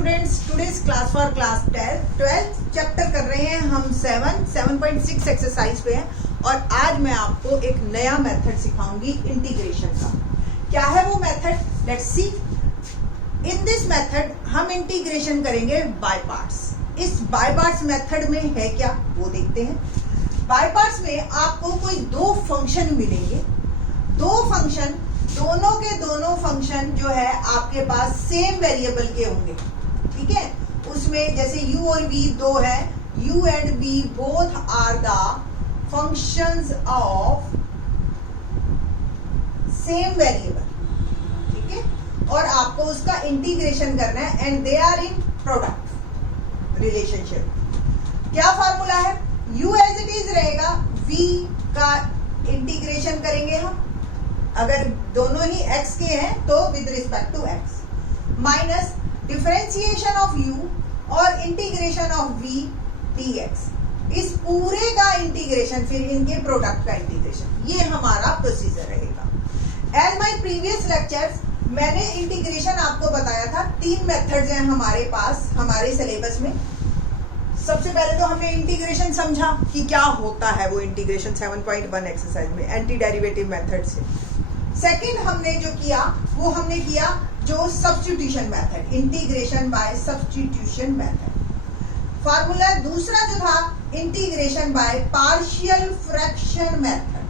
Students, today's class for class 12th chapter कर रहे हैं हम 7.6 एक्सरसाइज पे हैं और आज मैं आपको एक नया मेथड सिखाऊंगी इंटीग्रेशन का। क्या है वो method? Let's see. In this method हम इंटीग्रेशन करेंगे बाय पार्ट्स। इस बाय पार्ट्स मेथड में है क्या वो देखते हैं। बाय पार्ट्स में आपको कोई दो फंक्शन मिलेंगे। दो फंक्शन, दोनों के दोनों फंक्शन जो है आपके पास सेम वेरिएबल के होंगे, ठीक है। उसमें जैसे u और v दो है, u and v both are the functions of same variable, ठीक है। और आपको उसका इंटीग्रेशन करना है and they are in product relationship. क्या फॉर्मूला है? u एज इट इज रहेगा, v का इंटीग्रेशन करेंगे हम, अगर दोनों ही x के हैं तो with respect to x, minus differentiation of u और इंटीग्रेशन ऑफ v dx। इस पूरे का इंटीग्रेशन, फिर इनके प्रोडक्ट का इंटीग्रेशन, ये हमारा प्रोसीजर रहेगा। एज माय प्रीवियस लेक्चर्स मैंने इंटीग्रेशन आपको बताया था। 3 मेथड्स हैं हमारे पास हमारे सिलेबस में। सबसे पहले तो हमने इंटीग्रेशन समझा कि क्या होता है वो इंटीग्रेशन 7.1 एक्सरसाइज में एंटी डेरिवेटिव मेथड से। सेकंड हमने जो किया वो हमने किया जो substitution method, integration by substitution method. Formula दूसरा जो था integration by partial fraction method.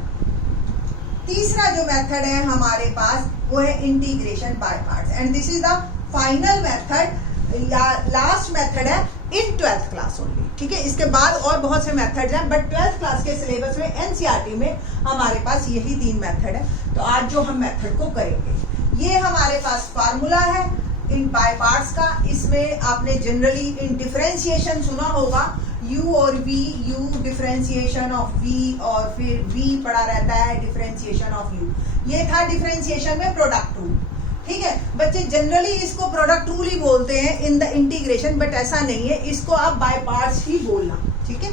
तीसरा जो मेथड है हमारे पास वो है integration by parts and this is the final method या लास्ट मेथड है इन 12th क्लास ओनली, ठीक है। इसके बाद और बहुत से मेथड्स हैं बट 12th क्लास के सिलेबस में एनसीईआरटी में हमारे पास यही 3 मेथड है। तो आज जो हम मेथड को करेंगे, ये हमारे पास फार्मूला है इन बाय पार्ट्स का। इसमें आपने जनरली इन डिफरेंशिएशन सुना होगा, u और v, u differentiation of v और फिर v पड़ा रहता है डिफरेंशिएशन ऑफ u। ये था डिफरेंशिएशन में प्रोडक्ट रूल, ठीक है। बच्चे जनरली इसको प्रोडक्ट रूल ही बोलते हैं इन द इंटीग्रेशन, बट ऐसा नहीं है, इसको आप बाय पार्ट्स ही बोलना, ठीक है।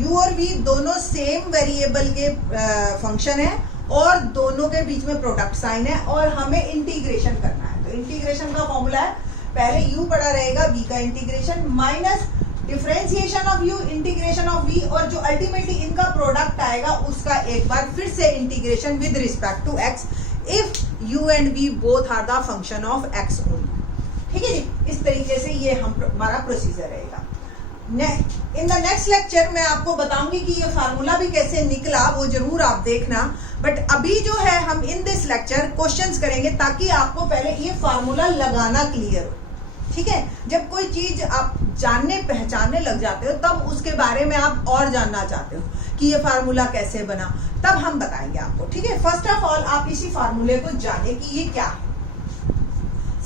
u और v दोनों सेम वेरिएबल के फंक्शन है और दोनों के बीच में प्रोडक्ट साइन है और हमें इंटीग्रेशन करना है। तो इंटीग्रेशन का फॉर्मूला है, पहले u पड़ा रहेगा, v का integration minus differentiation of u integration of v और जो अल्टीमेटली इनका प्रोडक्ट आएगा उसका एक बार फिर से integration with respect to x if u and v both are the function of x only, ठीक है जी। इस तरीके से ये हमारा प्रोसीजर रहेगा। इन द नेक्स्ट लेक्चर मैं आपको बताऊंगी कि ये फार्मूला भी कैसे निकला, वो जरूर आप देखना। बट अभी जो है हम इन दिस लेक्चर क्वेश्चंस करेंगे ताकि आपको पहले ये फार्मूला लगाना क्लियर हो, ठीक है। जब कोई चीज आप जानने पहचानने लग जाते हो तब उसके बारे में आप और जानना चाहते हो कि ये फार्मूला कैसे बना, तब हम बताएंगे आपको, ठीक है। फर्स्ट ऑफ ऑल आप इसी फार्मूले को जाने कि ये क्या है।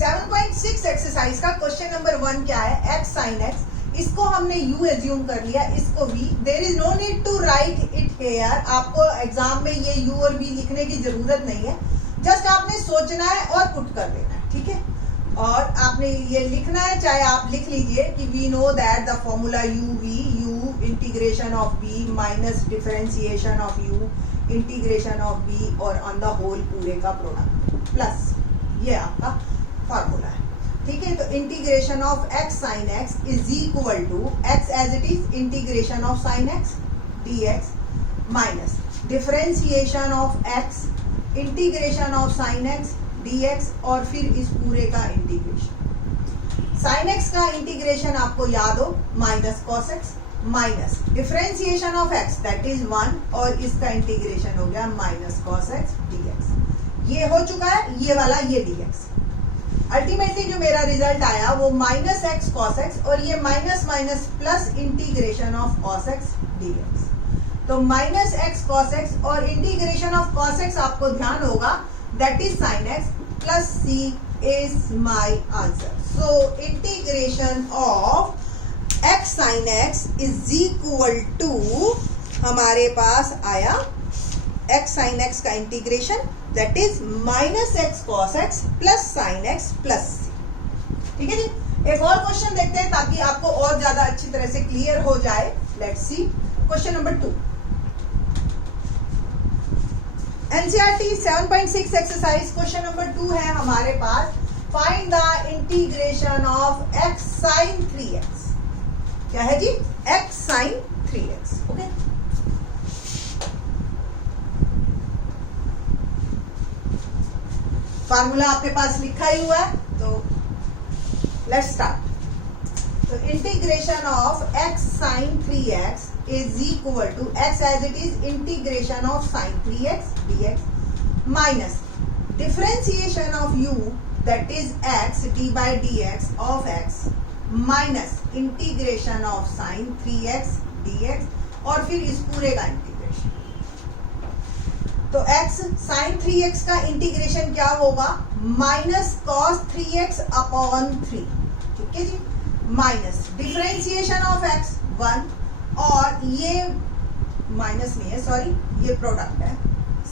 7.6 एक्सरसाइज का क्वेश्चन नंबर 1 क्या है? x sin x, इसको हमने u एज्यूम कर लिया, इसको v। There is no need to write it here. आपको एग्जाम में ये u और v लिखने की जरूरत नहीं है, जस्ट आपने सोचना है और पुट कर देना है, ठीक है। और आपने ये लिखना है, चाहे आप लिख लीजिए कि we know that the formula u integration of v minus differentiation of u integration of v और ऑन द होल पूरे का प्रोडक्ट प्लस ये आपका फॉर्मूला है, ठीक है। तो integration of x sin x is equal to x as it is integration of sin x dx minus differentiation of x integration of sin x dx और फिर इस पूरे का इंटीग्रेशन। sin x का इंटीग्रेशन आपको याद हो minus cos x minus differentiation of x that is 1 और इसका इंटीग्रेशन हो गया माइनस cos x dx। ये हो चुका है, ये वाला ये dx। अल्टीमेटली जो मेरा रिजल्ट आया वो माइनस x cos x और ये minus minus plus integration of cos x dx। तो माइनस x cos x और इंटीग्रेशन ऑफ cos x आपको ध्यान होगा that is sin x plus c is my answer. So integration of x sin x is equal to हमारे पास आया x sin x का integration that is minus x cos x plus sin x plus c, ठीक है जी। एक और question देखते हैं ताकि आपको और ज्यादा अच्छी तरह से क्लियर हो जाए। Let's see question number 2। NCERT 7.6 exercise question number 2 है हमारे पास। Find the integration of x sin 3x। क्या है जी? x sin 3x। Okay, formula आपके पास लिखा ही हुआ है, तो लेट्स स्टार्ट। तो integration of x sin 3x is equal to x as it is integration of sin 3x dx minus differentiation of u that is x d by dx of x minus integration of sin 3x dx और फिर इस पूरे का integration. तो x sin 3x का integration क्या होगा? Minus cos 3x upon 3। ठीक है जी, माइनस डिफरेंशिएशन ऑफ x 1 और ये माइनस नहीं है, सॉरी, ये प्रोडक्ट है।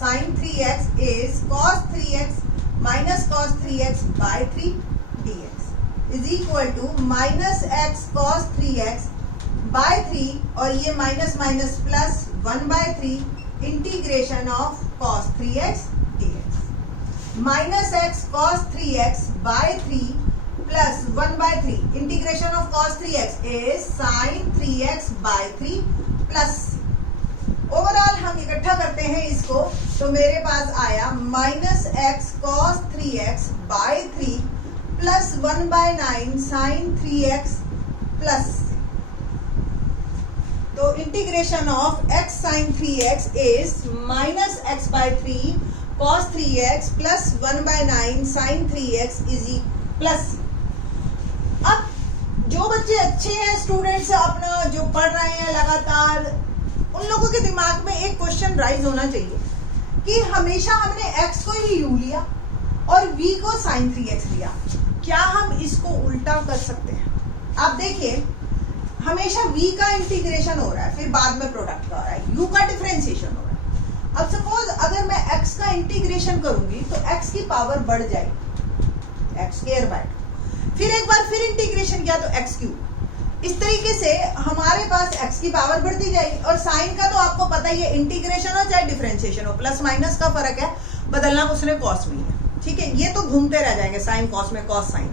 sin 3x is cos 3x minus cos 3x by 3 dx is equal to minus x cos 3x by 3 और ये minus minus plus 1 by 3 integration of cos 3x dx minus x cos 3x by 3 plus 1 by 3 integration of cos 3x is sin 3x by 3 plus. Overall हम इकट्ठा करते हैं इसको, तो मेरे पास आया minus x cos 3x by 3 plus 1 by 9 sin 3x plus. तो integration of x sin 3x is minus x by 3 cos 3x plus 1 by 9 sin 3x is plus. अब जो बच्चे अच्छे हैं, स्टूडेंट्स अपना जो पढ़ रहे हैं लगातार, उन लोगों के दिमाग में एक क्वेश्चन राइज होना चाहिए कि हमेशा हमने x को ही u लिया और v को sin 3x लिया, क्या हम इसको उल्टा कर सकते हैं? आप देखिए, हमेशा v का इंटीग्रेशन हो रहा है, फिर बाद में प्रोडक्ट का हो रहा है, u का डिफरेंशिएशन हो रहा है। अब सपोज अगर मैं x का इंटीग्रेशन करूंगी तो x की पावर बढ़ जाएगी, x स्क्वायर बाय 2, फिर एक बार फिर इंटीग्रेशन किया तो x क्यूब। इस तरीके से हमारे पास x की पावर बढ़ती जाएगी। और साइन का तो आपको पता ही है, इंटीग्रेशन हो चाहे डिफरेंशिएशन हो, प्लस माइनस का फर्क है, बदलना कुछ ने कॉस में ही है। ठीक है, ये तो घूमते रह जाएंगे, साइन कॉस में, कॉस साइन,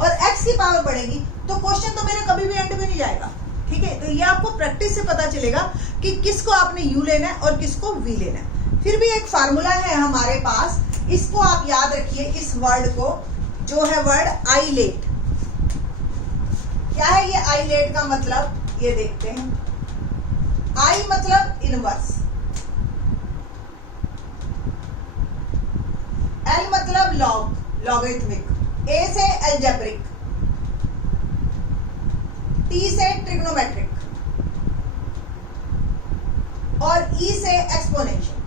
और x की पावर बढ़ेगी तो क्वेश्चन तो मेरा कभी भी एंड में नहीं जाएगा। ठीक है, तो ये आपको प्रैक्टिस से पता चलेगा कि किसको आपने u लेना है और किसको v लेना है। फिर भी एक फार्मूला है हमारे पास, इसको आप याद रखिए, इस वर्ड को, जो है वर्ड आइलेट। क्या है ये आइलेट का मतलब? ये देखते हैं। आई मतलब इनवर्स, एल मतलब लॉग, लॉगरिथमिक, ए से एल्जेब्रिक, टी से ट्रिग्नोमेट्रिक और ई से एक्सपोनेंशियल।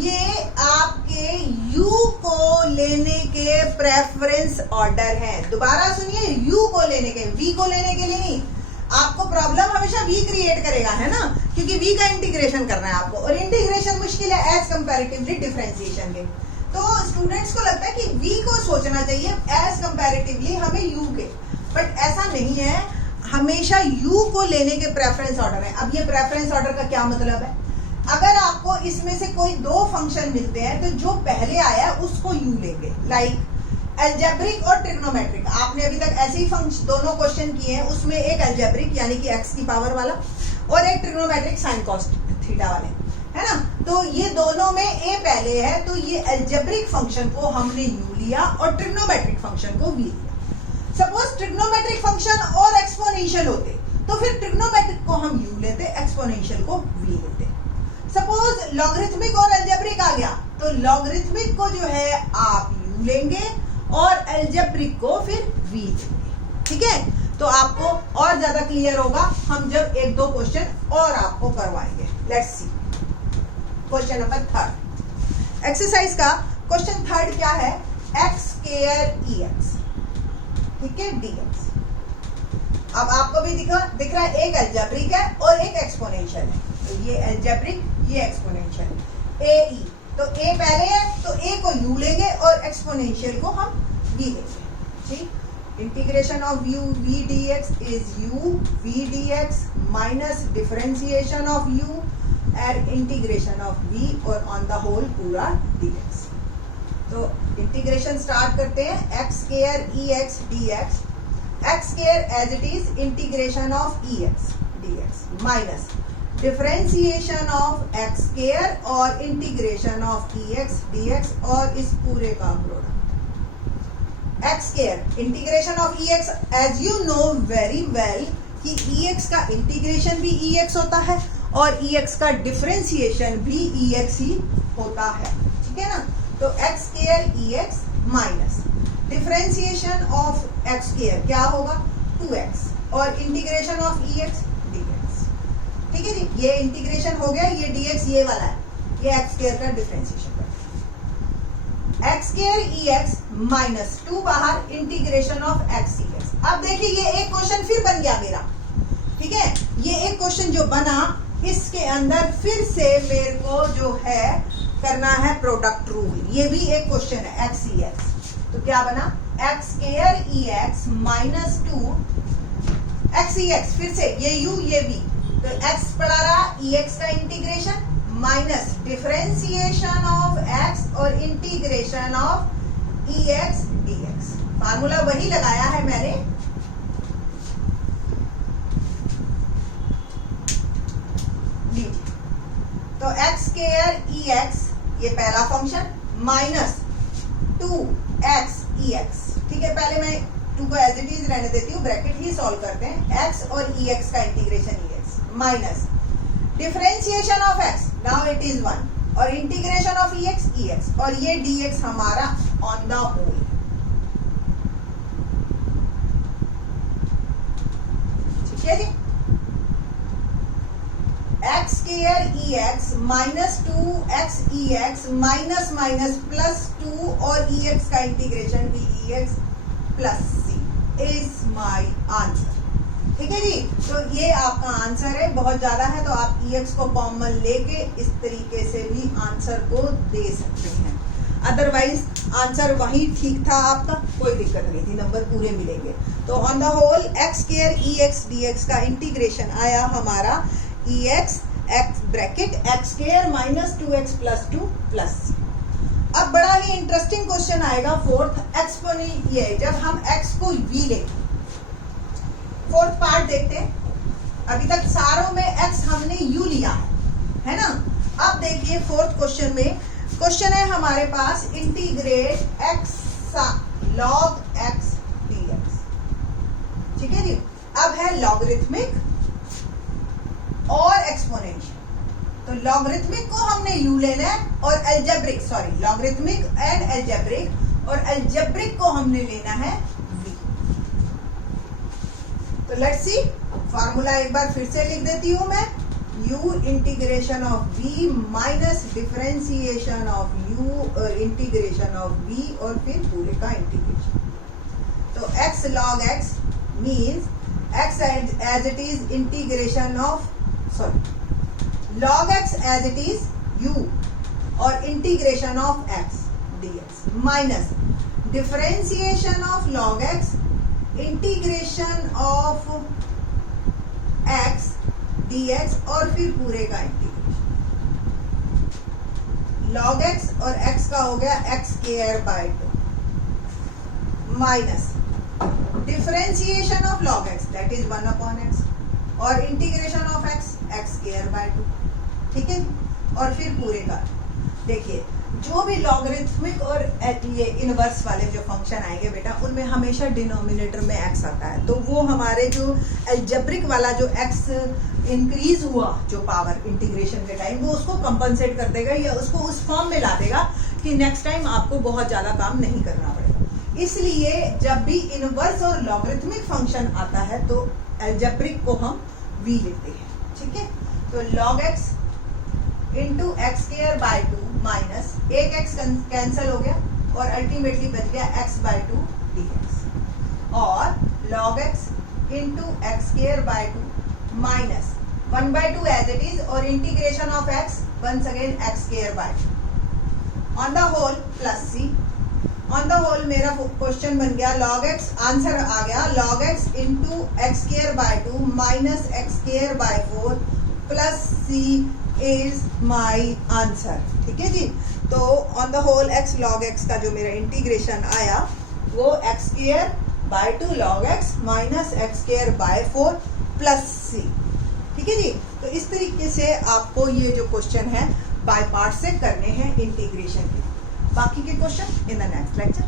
ये आपके u को लेने के प्रेफरेंस ऑर्डर हैं। दोबारा सुनिए, u को लेने के, v को लेने के लिए नहीं। आपको प्रॉब्लम हमेशा v क्रिएट करेगा, है ना, क्योंकि v का इंटीग्रेशन करना है आपको, और इंटीग्रेशन मुश्किल है एज कंपैरेटिवली डिफरेंशिएशन के। तो स्टूडेंट्स को लगता है कि v को सोचना चाहिए एज कंपैरेटिवली हमें u के, बट ऐसा नहीं है, हमेशा u को लेने के प्रेफरेंस ऑर्डर है। अब ये प्रेफरेंस ऑर्डर का क्या मतलब है? अगर आपको इसमें से कोई दो फंक्शन मिलते हैं तो जो पहले आया उसको u लेंगे, लाइक एल्जेब्रिक और ट्रिग्नोमेट्रिक। आपने अभी तक ऐसे ही दोनों क्वेश्चन किए हैं, उसमें एक एल्जेब्रिक यानी कि x की पावर वाला और एक ट्रिग्नोमेट्रिक साइन कॉस थीटा वाले, है ना। तो ये दोनों में a पहले है, तो ये एल्जेब्रिक फंक्शन को हमने u लिया और ट्रिग्नोमेट्रिक फंक्शन को v लिया। सपोज ट्रिग्नोमेट्रिक फंक्शन और एक्सपोनेंशियल होते तो फिर ट्रिग्नोमेट्रिक को हम u लेते, एक्सपोनेंशियल को v लेते। सपोज लॉगरिथमिक और एल्जेब्रिक आ गया तो लॉगरिथमिक को जो है आप u लेंगे और एल्जेब्रिक को फिर v लेंगे। ठीक है, तो आपको और ज्यादा क्लियर होगा हम जब एक दो क्वेश्चन और आपको करवाएंगे। Let's see question number 3 exercise का। क्वेश्चन 3 क्या है? x स्क्वायर ex, ठीक है, dx। अब आपको भी दिख रहा है, एक एल्जेब्रिक है और एक एक्सपोनेंशियल है। तो ये एल्जेब्रिक, ये एक्सपोनेंशियल, ए ई। तो ए पहले है तो ए को u लेंगे और एक्सपोनेंशियल को हम v लेंगे। ठीक, integration of u v dx is u v dx minus differentiation of u and integration of v और ऑन द होल पूरा dx। तो इंटीग्रेशन स्टार्ट करते हैं। X square e x d x, x square as it is integration of e x d x minus differentiation of x square और integration of e x d x और इस पूरे का product. X square integration of e x, as you know very well कि e x का integration भी e x होता है और ई एक्स का डिफरेंशिएशन भी ई एक्स ही होता है, ठीक है ना। तो x square e x minus differentiation of x square क्या होगा 2x और integration of e x d x, ठीक है जी। ये इंटीग्रेशन हो गया, ये डी एक्स ये वाला है, ये एक्स स्क्वायर का डिफरेंशिएशन कर x square e x minus 2 बाहर integration of x E x. अब देखिए ये एक क्वेश्चन फिर बन गया मेरा, ठीक है। ये एक क्वेश्चन जो बना इसके अंदर फिर से मेरे को जो है करना है प्रोडक्ट रूल। ये भी एक क्वेश्चन है एक्स ई एक्स, तो क्या बना x square e x minus 2 x ई एक्स, फिर से ये यू ये बी, तो एक्स पड़ा रहा ई एक्स का integration minus differentiation of x और integration of e x d x. Formula वही लगाया है मैंने, तो एक्स स्क्वायर ई एक्स ये पहला function minus 2x e x, ठीक है। पहले मैं 2 को एज इट इज रहने देती हूँ, ब्रैकेट ही सॉल्व करते हैं। x और ई एक्स का integration e x minus differentiation of x, now it is 1 और इंटीग्रेशन ऑफ ई एक्स और ये डी एक्स हमारा ऑन द होल, ठीक है जी। X square e x minus 2x e x minus minus plus 2 और e x का integration भी e x plus c is my answer, ठीक है जी। तो ये आपका आंसर है, बहुत ज्यादा है तो आप ई एक्स को कॉमन लेके इस तरीके से भी आंसर को दे सकते हैं, अदरवाइज आंसर वही ठीक था आपका, कोई दिक्कत नहीं थी, नंबर पूरे मिलेंगे। तो on the whole x square e x d x का इंटीग्रेशन आया हमारा e x x bracket x square minus 2x plus 2 plus. अब बड़ा ही इंटरेस्टिंग क्वेश्चन आएगा फोर्थ एक्सपोनेंशियल, ये जब हम x को v लेंगे। फोर्थ पार्ट देखते हैं, अभी तक सारों में x हमने u लिया है ना। अब देखिए फोर्थ क्वेश्चन में, क्वेश्चन है हमारे पास integrate x log x dx, ठीक है जी। अब है लॉगरिथमिक और एक्सपोनेंशियल, तो लॉगरिथमिक को हमने u लेना है और algebraic, sorry logarithmic and algebraic, और अलजेब्रिक को हमने लेना है v। तो लेट्स सी, फार्मूला एक बार फिर से लिख देती हूं मैं, u integration of v minus differentiation of u integration of v और फिर पूरे का इंटीग्रेशन। तो x log x means x as it is integration of log x as it is u और integration of x dx minus differentiation of log x integration of x dx और फिर पूरे का इंटीग्रेशन। log x और x का हो गया x square by 2 minus differentiation of log x that is 1 upon x और integration of x x square by 2, ठीक है। और फिर पूरे का देखिए, जो भी लॉगरिथमिक और ये इनवर्स वाले जो फंक्शन आएंगे बेटा, उनमें हमेशा डिनोमिनेटर में x आता है, तो वो हमारे जो अलजेब्रिक वाला जो x इंक्रीज हुआ जो पावर इंटीग्रेशन के टाइम, वो उसको कंपनसेट कर देगा या उसको उस फॉर्म में ला देगा कि नेक्स्ट टाइम आपको बहुत ज्यादा काम नहीं करना पड़ेगा। इसलिए जब भी इनवर्स और लॉगरिथमिक फंक्शन आता है तो अलजेब्रिक को हम v लेते हैं, ठीक है। तो log x into x square by 2 minus एक x कैंसिल हो गया और अल्टीमेटली बच गया x बाय 2 dx और log x into x square by 2 minus 1 by 2 as it is और integration of x once again x square by 2 on the whole plus c। On the whole मेरा question बन गया log x, answer आ गया log x into x square by 2 minus x square by 4 plus c is my answer, ठीक है जी। तो on the whole x log x का जो मेरा इंटीग्रेशन आया वो x square by 2 log x minus x square by 4 plus c। ठीक है जी। तो इस तरीके से आपको ये जो क्वेश्चन है बाय पार्ट से करने हैं इंटीग्रेशन के। बाकी के question in the next lecture.